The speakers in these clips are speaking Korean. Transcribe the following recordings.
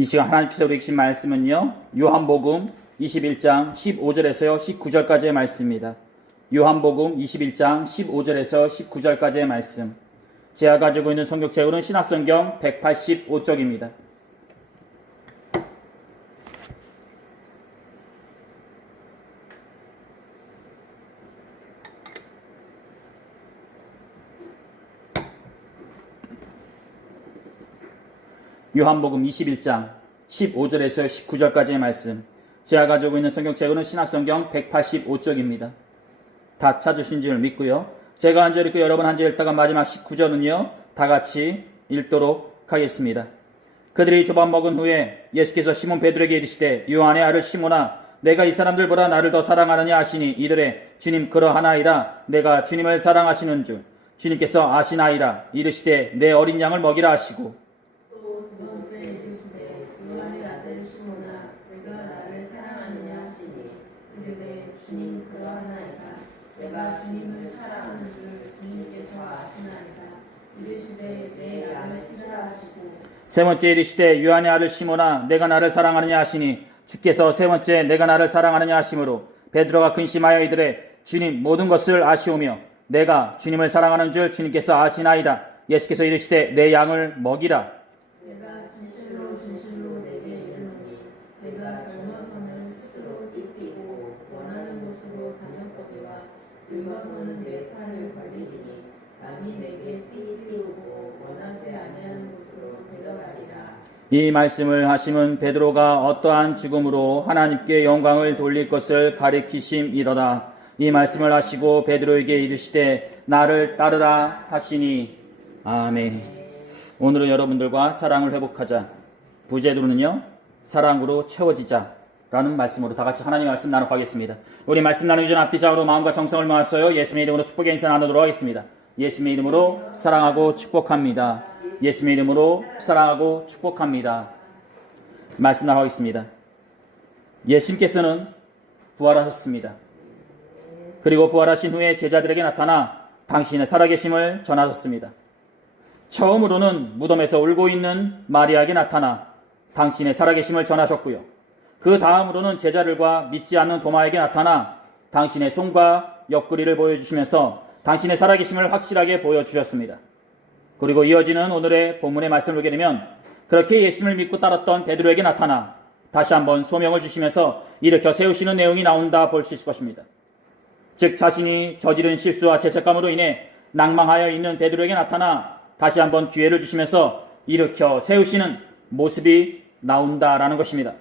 이 시간 하나님께서 우리에게 주신 말씀은요, 요한복음 21장 15절에서 19절까지의 말씀입니다. 요한복음 21장 15절에서 19절까지의 말씀. 제가 가지고 있는 성경책으로는 신약성경 185쪽입니다. 요한복음 21장 15절에서 19절까지의 말씀. 제가 가지고 있는 성경책으로는 신약성경 185쪽입니다. 다 찾으신 줄 믿고요. 제가 한 절 읽고 여러분 한 절 읽다가 마지막 19절은요, 다 같이 읽도록 하겠습니다. 그들이 조밥 먹은 후에 예수께서 시몬 베드로에게 이르시되, 요한의 아들 시몬아, 내가 이 사람들보다 나를 더 사랑하느냐 하시니, 이르되 주님 그러하나이다. 내가 주님을 사랑하시는 줄 주님께서 아시나이다. 이르시되 내 어린 양을 먹이라 하시고, 주님 그러하나이다. 내가 주님을 사랑하는 줄 주님께서 아시나이다. 이르시되 내 양을 치라 하시고, 세 번째 이르시되 요한의 아들 시몬아, 내가 나를 사랑하느냐 하시니, 주께서 세 번째 내가 나를 사랑하느냐 하심으로 베드로가 근심하여 이르되, 주님 모든 것을 아시오며 내가 주님을 사랑하는 줄 주님께서 아시나이다. 예수께서 이르시되 내 양을 먹이라. 내가 진실로 진실로 내게 이르노니, 내가 젊어서는 스스로 띠띠고 원하는 곳으로 다녔거니와 늙어서는 내 팔을 벌리리니, 남이 내게 띠띠우고 원하지 아니하는 곳으로 데려가리라. 이 말씀을 하심은 베드로가 어떠한 죽음으로 하나님께 영광을 돌릴 것을 가리키심이로다. 이 말씀을 하시고 베드로에게 이르시되 나를 따르라 하시니. 아멘. 오늘은 여러분들과 사랑을 회복하자, 부제도는요 사랑으로 채워지자 라는 말씀으로 다 같이 하나님의 말씀 나눠가겠습니다. 우리 말씀 나누기 전 앞뒤좌우로 마음과 정성을 모았어요. 예수님의 이름으로 축복의 인사 나누도록 하겠습니다. 예수님의 이름으로 사랑하고 축복합니다. 예수님의 이름으로 사랑하고 축복합니다. 말씀 나가겠습니다. 예수님께서는 부활하셨습니다. 그리고 부활하신 후에 제자들에게 나타나 당신의 살아계심을 전하셨습니다. 처음으로는 무덤에서 울고 있는 마리아에게 나타나 당신의 살아계심을 전하셨고요. 그 다음으로는 제자들과 믿지 않는 도마에게 나타나 당신의 손과 옆구리를 보여주시면서 당신의 살아계심을 확실하게 보여주셨습니다. 그리고 이어지는 오늘의 본문의 말씀을 보게 되면 그렇게 예수님을 믿고 따랐던 베드로에게 나타나 다시 한번 소명을 주시면서 일으켜 세우시는 내용이 나온다 볼 수 있을 것입니다. 즉 자신이 저지른 실수와 죄책감으로 인해 낭망하여 있는 베드로에게 나타나 다시 한번 기회를 주시면서 일으켜 세우시는 모습이 나온다라는 것입니다.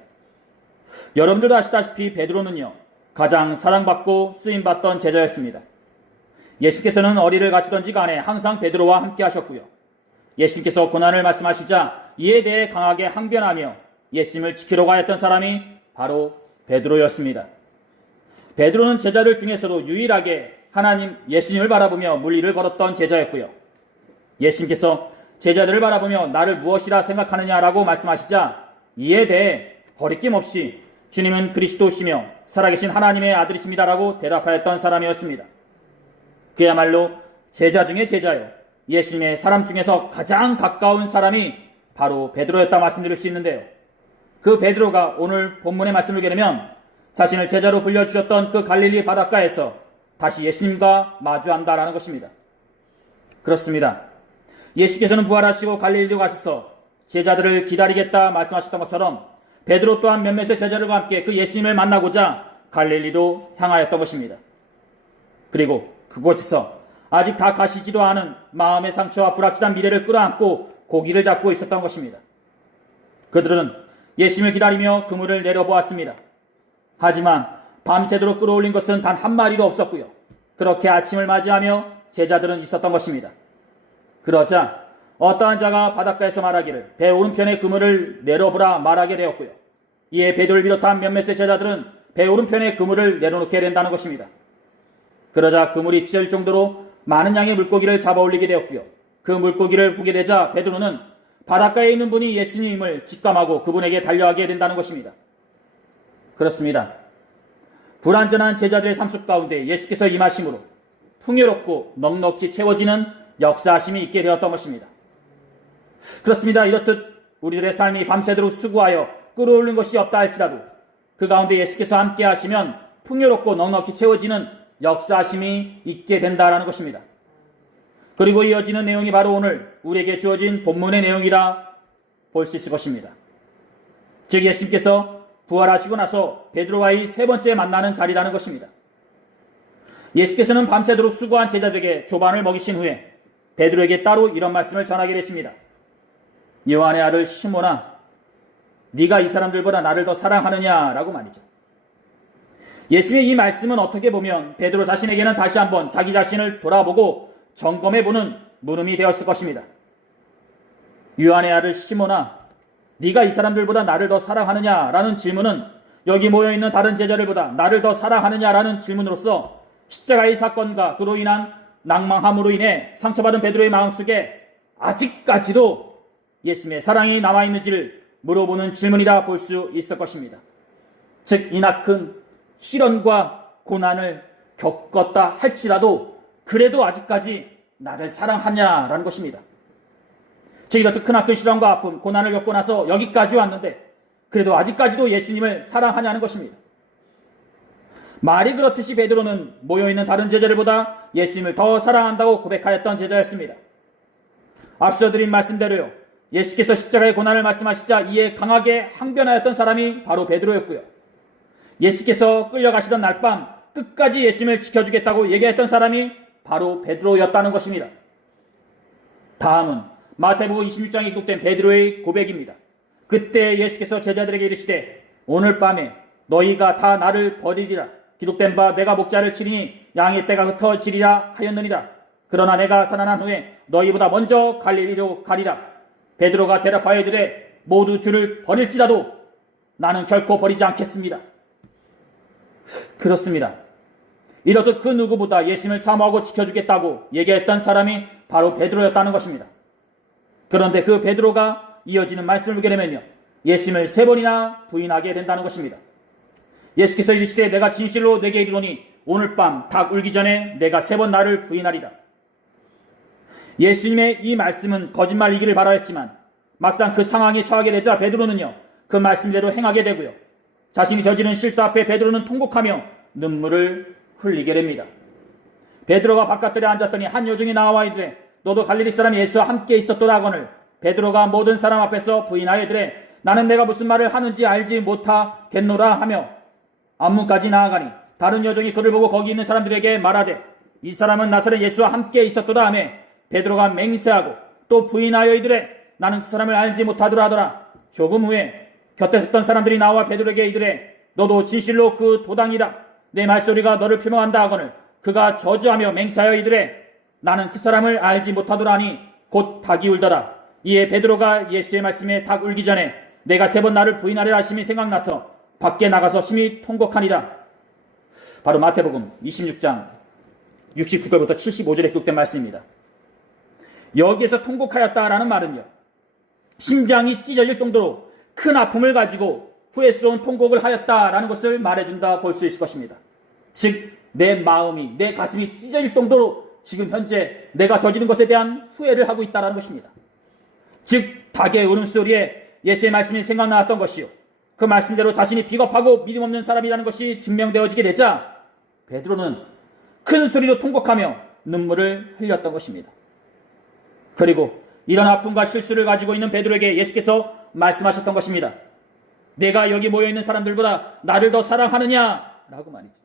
여러분들도 아시다시피 베드로는요 가장 사랑받고 쓰임받던 제자였습니다. 예수께서는 어디를 가시던지 간에 항상 베드로와 함께 하셨고요. 예수님께서 고난을 말씀하시자 이에 대해 강하게 항변하며 예수님을 지키려고 하였던 사람이 바로 베드로였습니다. 베드로는 제자들 중에서도 유일하게 하나님 예수님을 바라보며 물리를 걸었던 제자였고요. 예수님께서 제자들을 바라보며 나를 무엇이라 생각하느냐라고 말씀하시자 이에 대해 거리낌 없이 주님은 그리스도시며 살아계신 하나님의 아들이십니다라고 대답하였던 사람이었습니다. 그야말로 제자 중에 제자요, 예수님의 사람 중에서 가장 가까운 사람이 바로 베드로였다 말씀드릴 수 있는데요. 그 베드로가 오늘 본문의 말씀을 보게 되면 자신을 제자로 불려주셨던 그 갈릴리 바닷가에서 다시 예수님과 마주한다라는 것입니다. 그렇습니다. 예수께서는 부활하시고 갈릴리로 가셔서 제자들을 기다리겠다 말씀하셨던 것처럼 베드로 또한 몇몇의 제자들과 함께 그 예수님을 만나고자 갈릴리로 향하였던 것입니다. 그리고 그곳에서 아직 다 가시지도 않은 마음의 상처와 불확실한 미래를 끌어안고 고기를 잡고 있었던 것입니다. 그들은 예수님을 기다리며 그물을 내려보았습니다. 하지만 밤새도록 끌어올린 것은 단 한 마리도 없었고요. 그렇게 아침을 맞이하며 제자들은 있었던 것입니다. 그러자 어떠한 자가 바닷가에서 말하기를 배 오른편에 그물을 내려보라 말하게 되었고요. 이에 베드로를 비롯한 몇몇의 제자들은 배 오른편에 그물을 내려놓게 된다는 것입니다. 그러자 그물이 찢어질 정도로 많은 양의 물고기를 잡아 올리게 되었고요. 그 물고기를 보게 되자 베드로는 바닷가에 있는 분이 예수님임을 직감하고 그분에게 달려가게 된다는 것입니다. 그렇습니다. 불완전한 제자들의 삶 속 가운데 예수께서 임하심으로 풍요롭고 넉넉히 채워지는 역사하심이 있게 되었던 것입니다. 그렇습니다. 이렇듯 우리들의 삶이 밤새도록 수고하여 끌어올린 것이 없다 할지라도 그 가운데 예수께서 함께 하시면 풍요롭고 넉넉히 채워지는 역사하심이 있게 된다라는 것입니다. 그리고 이어지는 내용이 바로 오늘 우리에게 주어진 본문의 내용이라 볼 수 있을 것입니다. 즉 예수님께서 부활하시고 나서 베드로와의 세 번째 만나는 자리라는 것입니다. 예수께서는 밤새도록 수고한 제자들에게 조반을 먹이신 후에 베드로에게 따로 이런 말씀을 전하게 되십니다. 요한의 아들 시몬아, 네가 이 사람들보다 나를 더 사랑하느냐라고 말이죠. 예수님의 이 말씀은 어떻게 보면 베드로 자신에게는 다시 한번 자기 자신을 돌아보고 점검해보는 물음이 되었을 것입니다. 요한의 아들 시몬아, 네가 이 사람들보다 나를 더 사랑하느냐라는 질문은 여기 모여있는 다른 제자들보다 나를 더 사랑하느냐라는 질문으로서 십자가의 사건과 그로 인한 낭망함으로 인해 상처받은 베드로의 마음속에 아직까지도 예수님의 사랑이 남아있는지를 물어보는 질문이라 볼 수 있을 것입니다. 즉 이나 큰 시련과 고난을 겪었다 할지라도 그래도 아직까지 나를 사랑하냐라는 것입니다. 즉 이렇듯 크나큰 시련과 아픔, 고난을 겪고 나서 여기까지 왔는데 그래도 아직까지도 예수님을 사랑하냐는 것입니다. 말이 그렇듯이 베드로는 모여있는 다른 제자들보다 예수님을 더 사랑한다고 고백하였던 제자였습니다. 앞서 드린 말씀대로요, 예수께서 십자가의 고난을 말씀하시자 이에 강하게 항변하였던 사람이 바로 베드로였고요, 예수께서 끌려가시던 날밤 끝까지 예수님을 지켜주겠다고 얘기했던 사람이 바로 베드로였다는 것입니다. 다음은 마태복음 26장에 기록된 베드로의 고백입니다. 그때 예수께서 제자들에게 이르시되 오늘 밤에 너희가 다 나를 버리리라. 기록된 바 내가 목자를 치리니 양의 떼가 흩어지리라 하였느니라. 그러나 내가 살아난 후에 너희보다 먼저 갈릴리로 가리라. 베드로가 대답하여 이르되 모두 주를 버릴지라도 나는 결코 버리지 않겠습니다. 그렇습니다. 이렇듯 그 누구보다 예수님을 사모하고 지켜주겠다고 얘기했던 사람이 바로 베드로였다는 것입니다. 그런데 그 베드로가 이어지는 말씀을 보게 되면요, 예수님을 세 번이나 부인하게 된다는 것입니다. 예수께서 이르시되 내가 진실로 내게 이르노니 오늘 밤 닭 울기 전에 내가 세 번 나를 부인하리라. 예수님의 이 말씀은 거짓말이기를 바라였지만 막상 그 상황에 처하게 되자 베드로는요, 그 말씀대로 행하게 되고요, 자신이 저지른 실수 앞에 베드로는 통곡하며 눈물을 흘리게 됩니다. 베드로가 바깥들에 앉았더니 한 요정이 나와 이르되 너도 갈릴리 사람 예수와 함께 있었도다 하거늘 베드로가 모든 사람 앞에서 부인하여 이르되 나는 내가 무슨 말을 하는지 알지 못하겠노라 하며 앞문까지 나아가니 다른 여종이 그를 보고 거기 있는 사람들에게 말하되 이 사람은 나사렛 예수와 함께 있었도다 하며 베드로가 맹세하고 또 부인하여 이르되 나는 그 사람을 알지 못하더라 하더라. 조금 후에 곁에 섰던 사람들이 나와 베드로에게 이르되 너도 진실로 그 도당이라. 내 말소리가 너를 표명한다 하거늘 그가 저주하며 맹세하여 이르되 나는 그 사람을 알지 못하더라 하니 곧 닭이 울더라. 이에 베드로가 예수의 말씀에 닭 울기 전에 내가 세 번 나를 부인하리라 하심이 생각나서 밖에 나가서 심히 통곡하니라. 바로 마태복음 26장 69절부터 75절에 기록된 말씀입니다. 여기에서 통곡하였다라는 말은요, 심장이 찢어질 정도로 큰 아픔을 가지고 후회스러운 통곡을 하였다라는 것을 말해준다 볼 수 있을 것입니다. 즉 내 마음이, 내 가슴이 찢어질 정도로 지금 현재 내가 저지른 것에 대한 후회를 하고 있다는 것입니다. 즉 닭의 울음소리에 예수의 말씀이 생각나왔던 것이요, 그 말씀대로 자신이 비겁하고 믿음 없는 사람이라는 것이 증명되어지게 되자 베드로는 큰 소리로 통곡하며 눈물을 흘렸던 것입니다. 그리고 이런 아픔과 실수를 가지고 있는 베드로에게 예수께서 말씀하셨던 것입니다. 내가 여기 모여있는 사람들보다 나를 더 사랑하느냐? 라고 말이죠.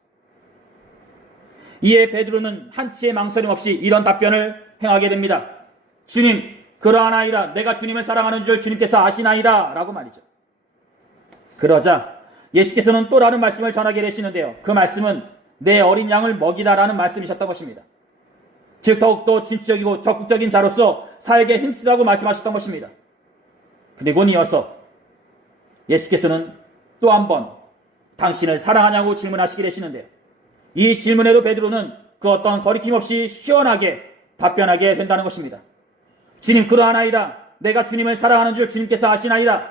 이에 베드로는 한치의 망설임 없이 이런 답변을 행하게 됩니다. 주님, 그러하나이다. 내가 주님을 사랑하는 줄 주님께서 아시나이다. 라고 말이죠. 그러자 예수께서는 또 다른 말씀을 전하게 되시는데요, 그 말씀은 내 어린 양을 먹이라라는 말씀이셨던 것입니다. 즉 더욱더 진취적이고 적극적인 자로서 사역에 힘쓰라고 말씀하셨던 것입니다. 그리고 이어서 예수께서는 또 한 번 당신을 사랑하냐고 질문하시게 되시는데요, 이 질문에도 베드로는 그 어떤 거리낌 없이 시원하게 답변하게 된다는 것입니다. 주님, 그러하나이다. 내가 주님을 사랑하는 줄 주님께서 아시나이다.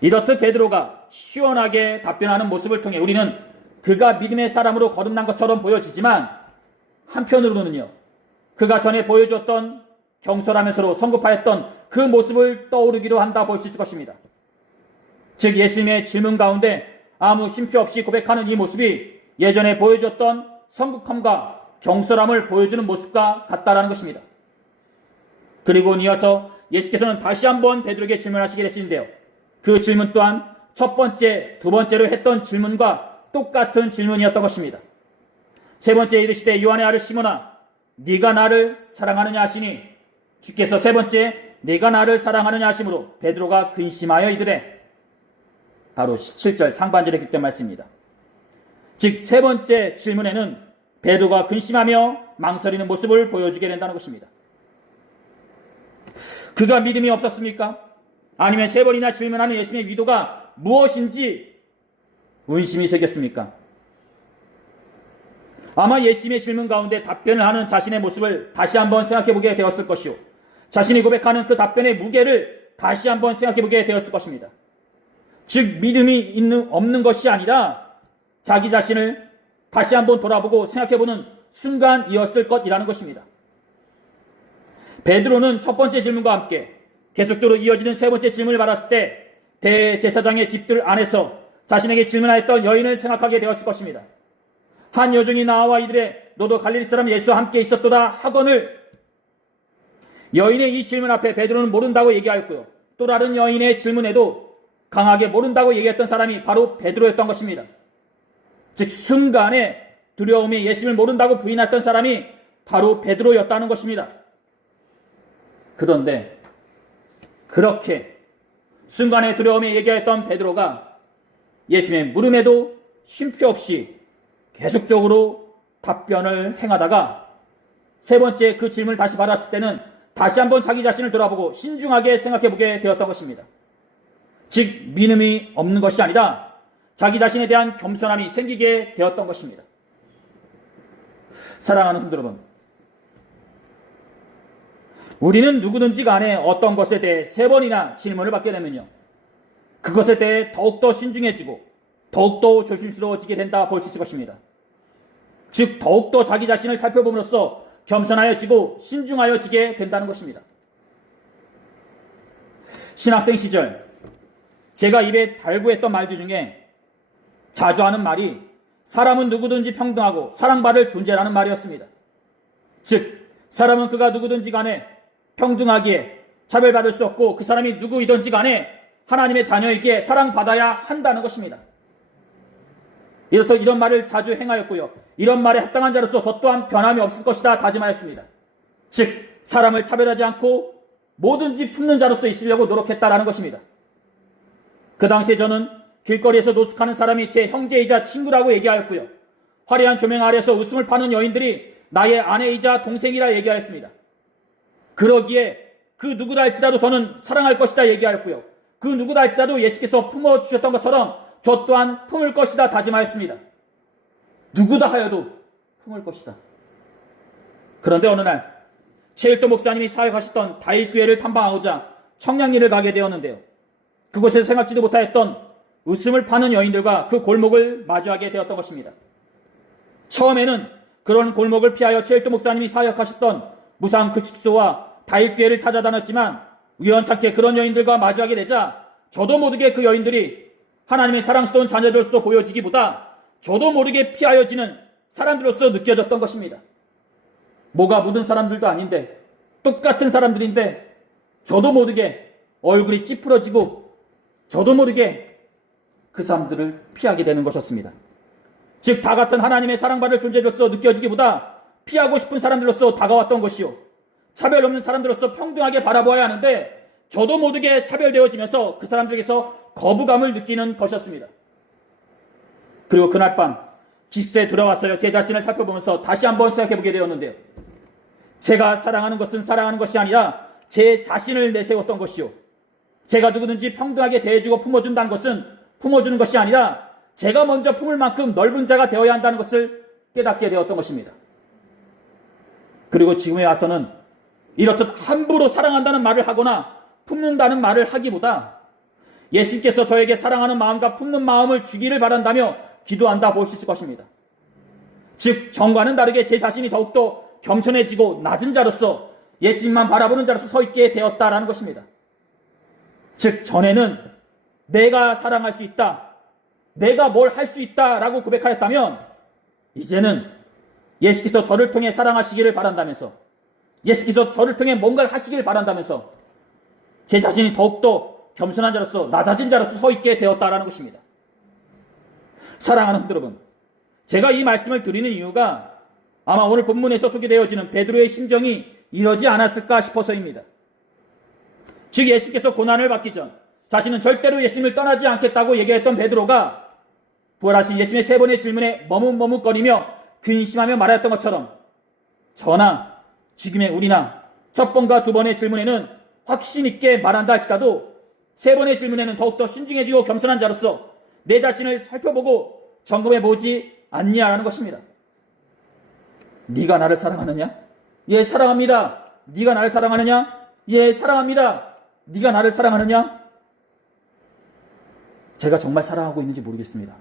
이렇듯 베드로가 시원하게 답변하는 모습을 통해 우리는 그가 믿음의 사람으로 거듭난 것처럼 보여지지만 한편으로는요, 그가 전에 보여주었던 경솔하면서로 성급하였던 그 모습을 떠오르기로 한다 볼 수 있을 것입니다. 즉 예수님의 질문 가운데 아무 쉼표 없이 고백하는 이 모습이 예전에 보여줬던 성급함과 경솔함을 보여주는 모습과 같다라는 것입니다. 그리고 이어서 예수께서는 다시 한번 베드로에게 질문하시게 되시는데요. 그 질문 또한 첫 번째, 두 번째로 했던 질문과 똑같은 질문이었던 것입니다. 세 번째 이르시되 요한의 아들 시몬아 네가 나를 사랑하느냐 하시니 주께서 세 번째 네가 나를 사랑하느냐 하심으로 베드로가 근심하여 이르되 바로 17절 상반절에 기록된 말씀입니다. 즉 세 번째 질문에는 베드로가 근심하며 망설이는 모습을 보여주게 된다는 것입니다. 그가 믿음이 없었습니까? 아니면 세 번이나 질문하는 예수님의 의도가 무엇인지 의심이 생겼습니까? 아마 예수님의 질문 가운데 답변을 하는 자신의 모습을 다시 한번 생각해 보게 되었을 것이요, 자신이 고백하는 그 답변의 무게를 다시 한번 생각해 보게 되었을 것입니다. 즉 믿음이 없는 것이 아니라 자기 자신을 다시 한번 돌아보고 생각해 보는 순간이었을 것이라는 것입니다. 베드로는 첫 번째 질문과 함께 계속적으로 이어지는 세 번째 질문을 받았을 때 대제사장의 집들 안에서 자신에게 질문하였던 여인을 생각하게 되었을 것입니다. 한 여종이 나와 이르되 너도 갈릴리 사람 예수와 함께 있었도다 하거늘, 여인의 이 질문 앞에 베드로는 모른다고 얘기하였고요, 또 다른 여인의 질문에도 강하게 모른다고 얘기했던 사람이 바로 베드로였던 것입니다. 즉 순간에 두려움에 예수님을 모른다고 부인했던 사람이 바로 베드로였다는 것입니다. 그런데 그렇게 순간의 두려움에 얘기했던 베드로가 예수님의 물음에도 쉼표 없이 계속적으로 답변을 행하다가 세 번째 그 질문을 다시 받았을 때는 다시 한번 자기 자신을 돌아보고 신중하게 생각해보게 되었던 것입니다. 즉 믿음이 없는 것이 아니라 자기 자신에 대한 겸손함이 생기게 되었던 것입니다. 사랑하는 성도 여러분, 우리는 누구든지 간에 어떤 것에 대해 세 번이나 질문을 받게 되면요, 그것에 대해 더욱더 신중해지고 더욱더 조심스러워지게 된다 볼 수 있을 것입니다. 즉 더욱더 자기 자신을 살펴봄으로써 겸손하여지고 신중하여지게 된다는 것입니다. 신학생 시절 제가 입에 달고 했던 말들 중에 자주 하는 말이 사람은 누구든지 평등하고 사랑받을 존재라는 말이었습니다. 즉 사람은 그가 누구든지 간에 평등하기에 차별받을 수 없고 그 사람이 누구이든지 간에 하나님의 자녀에게 사랑받아야 한다는 것입니다. 이렇듯 이런 말을 자주 행하였고요, 이런 말에 합당한 자로서 저 또한 변함이 없을 것이다 다짐하였습니다. 즉 사람을 차별하지 않고 뭐든지 품는 자로서 있으려고 노력했다라는 것입니다. 그 당시에 저는 길거리에서 노숙하는 사람이 제 형제이자 친구라고 얘기하였고요, 화려한 조명 아래서 웃음을 파는 여인들이 나의 아내이자 동생이라 얘기하였습니다. 그러기에 그 누구다 할지라도 저는 사랑할 것이다 얘기하였고요, 그 누구다 할지라도 예수께서 품어주셨던 것처럼 저 또한 품을 것이다 다짐하였습니다. 누구다 하여도 품을 것이다. 그런데 어느 날 최일도 목사님이 사역하셨던 다윗교회를 탐방하고자 청량리를 가게 되었는데요, 그곳에서 생각지도 못하였던 웃음을 파는 여인들과 그 골목을 마주하게 되었던 것입니다. 처음에는 그런 골목을 피하여 최일도 목사님이 사역하셨던 무상 급식소와 다윗교회를 찾아다녔지만 우연찮게 그런 여인들과 마주하게 되자 저도 모르게 그 여인들이 하나님의 사랑스러운 자녀들로서 보여지기보다 저도 모르게 피하여지는 사람들로서 느껴졌던 것입니다. 뭐가 묻은 사람들도 아닌데, 똑같은 사람들인데 저도 모르게 얼굴이 찌푸러지고 저도 모르게 그 사람들을 피하게 되는 것이었습니다. 즉 다 같은 하나님의 사랑받을 존재로서 느껴지기보다 피하고 싶은 사람들로서 다가왔던 것이요, 차별 없는 사람들로서 평등하게 바라보아야 하는데 저도 모르게 차별되어지면서 그 사람들에게서 거부감을 느끼는 것이었습니다. 그리고 그날 밤 기숙사에 들어왔어요. 제 자신을 살펴보면서 다시 한번 생각해보게 되었는데요, 제가 사랑하는 것은 사랑하는 것이 아니라 제 자신을 내세웠던 것이요, 제가 누구든지 평등하게 대해주고 품어준다는 것은 품어주는 것이 아니라 제가 먼저 품을 만큼 넓은 자가 되어야 한다는 것을 깨닫게 되었던 것입니다. 그리고 지금에 와서는 이렇듯 함부로 사랑한다는 말을 하거나 품는다는 말을 하기보다 예수님께서 저에게 사랑하는 마음과 품는 마음을 주기를 바란다며 기도한다 볼 수 있을 것입니다. 즉 전과는 다르게 제 자신이 더욱더 겸손해지고 낮은 자로서 예수님만 바라보는 자로서 서 있게 되었다라는 것입니다. 즉 전에는 내가 사랑할 수 있다, 내가 뭘 할 수 있다라고 고백하였다면 이제는 예수께서 저를 통해 사랑하시기를 바란다면서, 예수께서 저를 통해 뭔가를 하시기를 바란다면서 제 자신이 더욱더 겸손한 자로서, 낮아진 자로서 서 있게 되었다라는 것입니다. 사랑하는 성도 여러분, 제가 이 말씀을 드리는 이유가 아마 오늘 본문에서 소개되어지는 베드로의 심정이 이러지 않았을까 싶어서입니다. 즉 예수께서 고난을 받기 전 자신은 절대로 예수님을 떠나지 않겠다고 얘기했던 베드로가 부활하신 예수님의 세 번의 질문에 머뭇머뭇거리며 근심하며 말하였던 것처럼 저나 지금의 우리나 첫 번과 두 번의 질문에는 확신 있게 말한다 할지라도 세 번의 질문에는 더욱더 신중해지고 겸손한 자로서 내 자신을 살펴보고 점검해 보지 않냐라는 것입니다. 네가 나를 사랑하느냐? 예, 사랑합니다. 네가 나를 사랑하느냐? 예, 사랑합니다. 네가 나를 사랑하느냐? 제가 정말 사랑하고 있는지 모르겠습니다.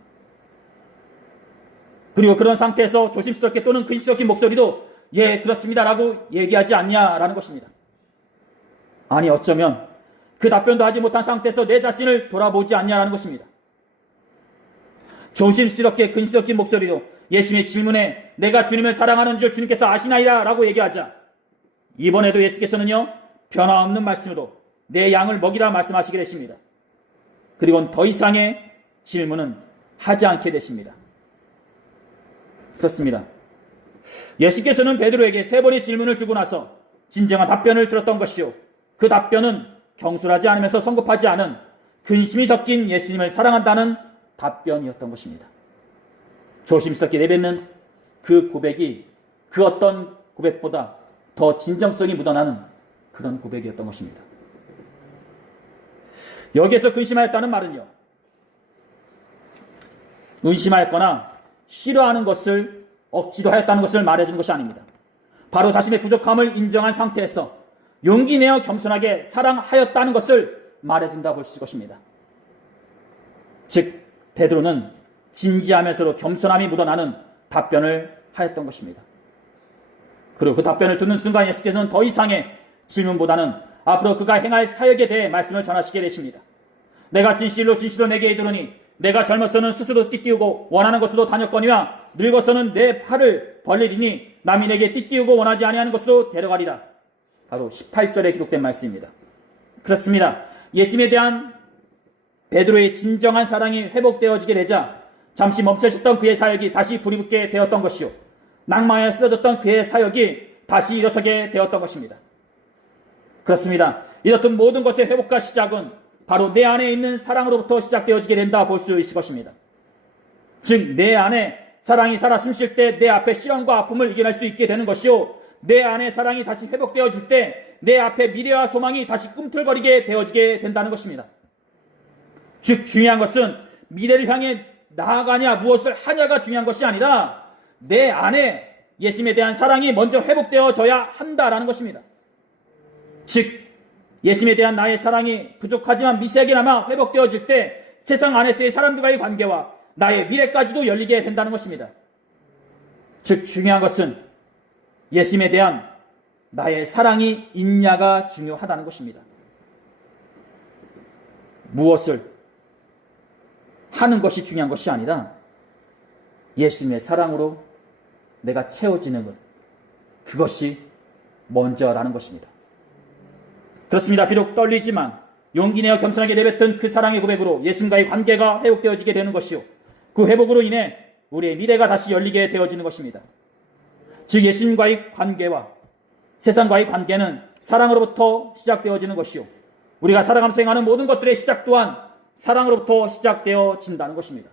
그리고 그런 상태에서 조심스럽게 또는 근심스럽게 목소리도 예, 그렇습니다 라고 얘기하지 않냐라는 것입니다. 아니 어쩌면 그 답변도 하지 못한 상태에서 내 자신을 돌아보지 않냐라는 것입니다. 조심스럽게 근심스럽게 목소리로 예수님의 질문에 내가 주님을 사랑하는 줄 주님께서 아시나이다 라고 얘기하자 이번에도 예수께서는요 변화없는 말씀으로 내 양을 먹이라 말씀하시게 되십니다. 그리고는 더 이상의 질문은 하지 않게 되십니다. 그렇습니다. 예수께서는 베드로에게 세 번의 질문을 주고 나서 진정한 답변을 들었던 것이요, 그 답변은 경솔하지 않으면서 성급하지 않은 근심이 섞인 예수님을 사랑한다는 답변이었던 것입니다. 조심스럽게 내뱉는 그 고백이 그 어떤 고백보다 더 진정성이 묻어나는 그런 고백이었던 것입니다. 여기에서 근심하였다는 말은요, 의심하였거나 싫어하는 것을 억지로 하였다는 것을 말해주는 것이 아닙니다. 바로 자신의 부족함을 인정한 상태에서 용기 내어 겸손하게 사랑하였다는 것을 말해준다 볼 수 있을 것입니다. 즉 베드로는 진지하면서도 겸손함이 묻어나는 답변을 하였던 것입니다. 그리고 그 답변을 듣는 순간 예수께서는 더 이상의 질문보다는 앞으로 그가 행할 사역에 대해 말씀을 전하시게 되십니다. 내가 진실로 내게 이르노니 내가 젊어서는 스스로 띠띠우고 원하는 곳으로 다녔거니와 늙어서는 내 팔을 벌리리니 남이 내게 띠띠우고 원하지 아니하는 곳으로 데려가리라. 바로 18절에 기록된 말씀입니다. 그렇습니다. 예수님에 대한 베드로의 진정한 사랑이 회복되어지게 되자 잠시 멈춰있었던 그의 사역이 다시 불이 붙게 되었던 것이요, 낭망에 쓰러졌던 그의 사역이 다시 일어서게 되었던 것입니다. 그렇습니다. 이렇듯 모든 것의 회복과 시작은 바로 내 안에 있는 사랑으로부터 시작되어지게 된다 볼 수 있을 것입니다. 즉 내 안에 사랑이 살아 숨쉴 때 내 앞에 시련과 아픔을 이겨낼 수 있게 되는 것이요, 내 안에 사랑이 다시 회복되어질 때 내 앞에 미래와 소망이 다시 꿈틀거리게 되어지게 된다는 것입니다. 즉 중요한 것은 미래를 향해 나아가냐 무엇을 하냐가 중요한 것이 아니라 내 안에 예수님에 대한 사랑이 먼저 회복되어져야 한다라는 것입니다. 즉 예수님에 대한 나의 사랑이 부족하지만 미세하게나마 회복되어질 때 세상 안에서의 사람들과의 관계와 나의 미래까지도 열리게 된다는 것입니다. 즉 중요한 것은 예수님에 대한 나의 사랑이 있냐가 중요하다는 것입니다. 무엇을 하는 것이 중요한 것이 아니라 예수님의 사랑으로 내가 채워지는 것, 그것이 먼저라는 것입니다. 그렇습니다. 비록 떨리지만 용기 내어 겸손하게 내뱉은 그 사랑의 고백으로 예수님과의 관계가 회복되어지게 되는 것이요, 그 회복으로 인해 우리의 미래가 다시 열리게 되어지는 것입니다. 즉 예수님과의 관계와 세상과의 관계는 사랑으로부터 시작되어지는 것이요, 우리가 살아가면서 행하는 모든 것들의 시작 또한 사랑으로부터 시작되어진다는 것입니다.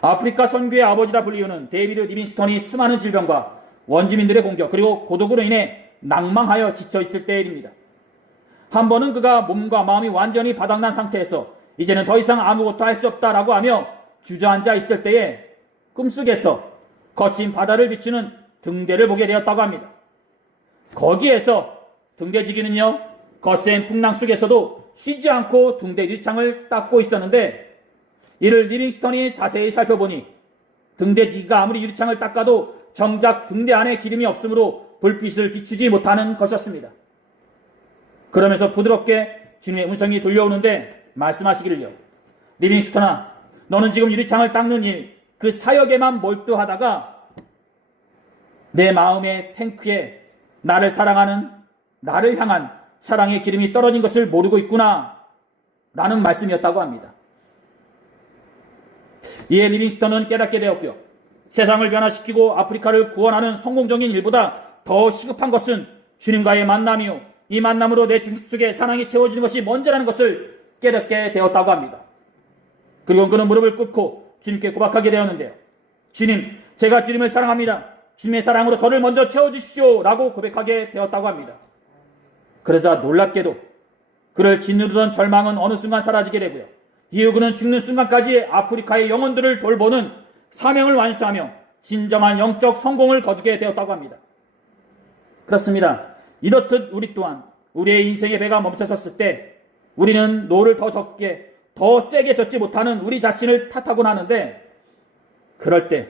아프리카 선교의 아버지라 불리우는 데이비드 리빙스턴이 수많은 질병과 원주민들의 공격 그리고 고독으로 인해 낭망하여 지쳐있을 때입니다. 한 번은 그가 몸과 마음이 완전히 바닥난 상태에서 이제는 더 이상 아무것도 할 수 없다라고 하며 주저앉아 있을 때에 꿈속에서 거친 바다를 비추는 등대를 보게 되었다고 합니다. 거기에서 등대지기는요, 거센 풍랑 속에서도 쉬지 않고 등대 유리창을 닦고 있었는데, 이를 리빙스턴이 자세히 살펴보니 등대지기가 아무리 유리창을 닦아도 정작 등대 안에 기름이 없으므로 불빛을 비추지 못하는 것이었습니다. 그러면서 부드럽게 주님의 음성이 들려오는데 말씀하시기를요. 리빙스턴아, 너는 지금 유리창을 닦는 일, 그 사역에만 몰두하다가 내 마음의 탱크에 나를 사랑하는, 나를 향한 사랑의 기름이 떨어진 것을 모르고 있구나 라는 말씀이었다고 합니다. 이에 리빙스턴은 깨닫게 되었고요. 세상을 변화시키고 아프리카를 구원하는 성공적인 일보다 더 시급한 것은 주님과의 만남이요, 이 만남으로 내 중심 속에 사랑이 채워지는 것이 먼저라는 것을 깨닫게 되었다고 합니다. 그리고 그는 무릎을 꿇고 주님께 고백하게 되었는데요. 주님, 제가 주님을 사랑합니다. 주님의 사랑으로 저를 먼저 채워주십시오 라고 고백하게 되었다고 합니다. 그러자 놀랍게도 그를 짓누르던 절망은 어느 순간 사라지게 되고요. 이후 그는 죽는 순간까지 아프리카의 영혼들을 돌보는 사명을 완수하며 진정한 영적 성공을 거두게 되었다고 합니다. 그렇습니다. 이렇듯 우리 또한 우리의 인생의 배가 멈춰섰을 때 우리는 노를 더 적게, 더 세게 젓지 못하는 우리 자신을 탓하곤 하는데, 그럴 때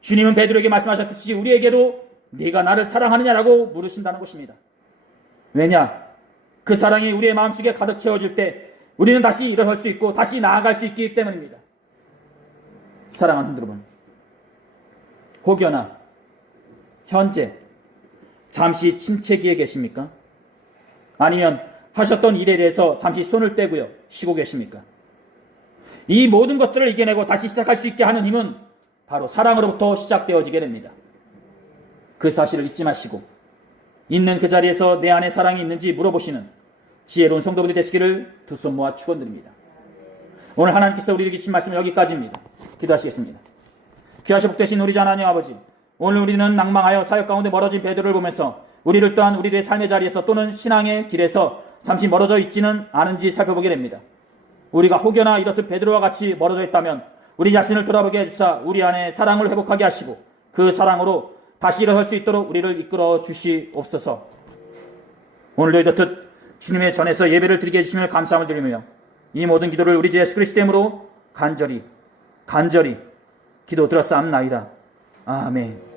주님은 베드로에게 말씀하셨듯이 우리에게도 네가 나를 사랑하느냐라고 물으신다는 것입니다. 왜냐? 그 사랑이 우리의 마음속에 가득 채워질 때 우리는 다시 일어설 수 있고 다시 나아갈 수 있기 때문입니다. 사랑하는 여러분, 혹여나 현재 잠시 침체기에 계십니까? 아니면 하셨던 일에 대해서 잠시 손을 떼고요 쉬고 계십니까? 이 모든 것들을 이겨내고 다시 시작할 수 있게 하는 힘은 바로 사랑으로부터 시작되어지게 됩니다. 그 사실을 잊지 마시고 있는 그 자리에서 내 안에 사랑이 있는지 물어보시는 지혜로운 성도분들이 되시기를 두 손 모아 축원드립니다. 오늘 하나님께서 우리에게 주신 말씀은 여기까지입니다. 기도하시겠습니다. 귀하시 복되신 우리 주 하나님 아버지, 오늘 우리는 낭망하여 사역 가운데 멀어진 베드로를 보면서 우리를 또한 우리의 삶의 자리에서 또는 신앙의 길에서 잠시 멀어져 있지는 않은지 살펴보게 됩니다. 우리가 혹여나 이렇듯 베드로와 같이 멀어져 있다면 우리 자신을 돌아보게 해주사 우리 안에 사랑을 회복하게 하시고 그 사랑으로 다시 일어설 수 있도록 우리를 이끌어 주시옵소서. 오늘도 이렇듯 주님의 전에서 예배를 드리게 해주심을 감사함을 드리며 이 모든 기도를 우리 주 예수 그리스도 이름으로 간절히 기도 들었사옵나이다. 아멘.